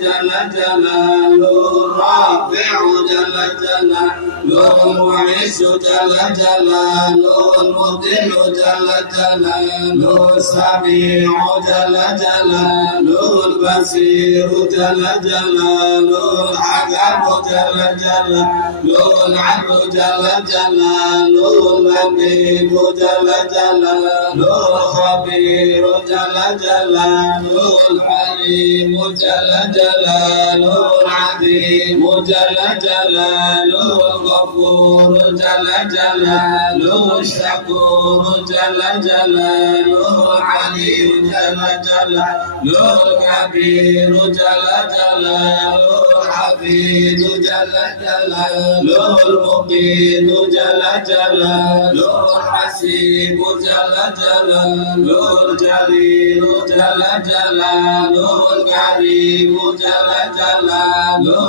جل جلاله الرافع جل جلاله المعز جل جلاله المذل جل جلاله السميع جل جلاله البصير جل جلاله الحكم جل جلاله العدل جل جلاله اللطيف جل جلاله الخبير جل جلاله الحليم جل جلاله العظيم جل جلاله الغفور جل جلاله الشكور جل جلاله العليم جل جلاله الكبير جل جلاله الحفيظ جل جلاله المقيت جل جلاله الحسيب جل جلاله الجليل جل جلاله الكريم جل جلاله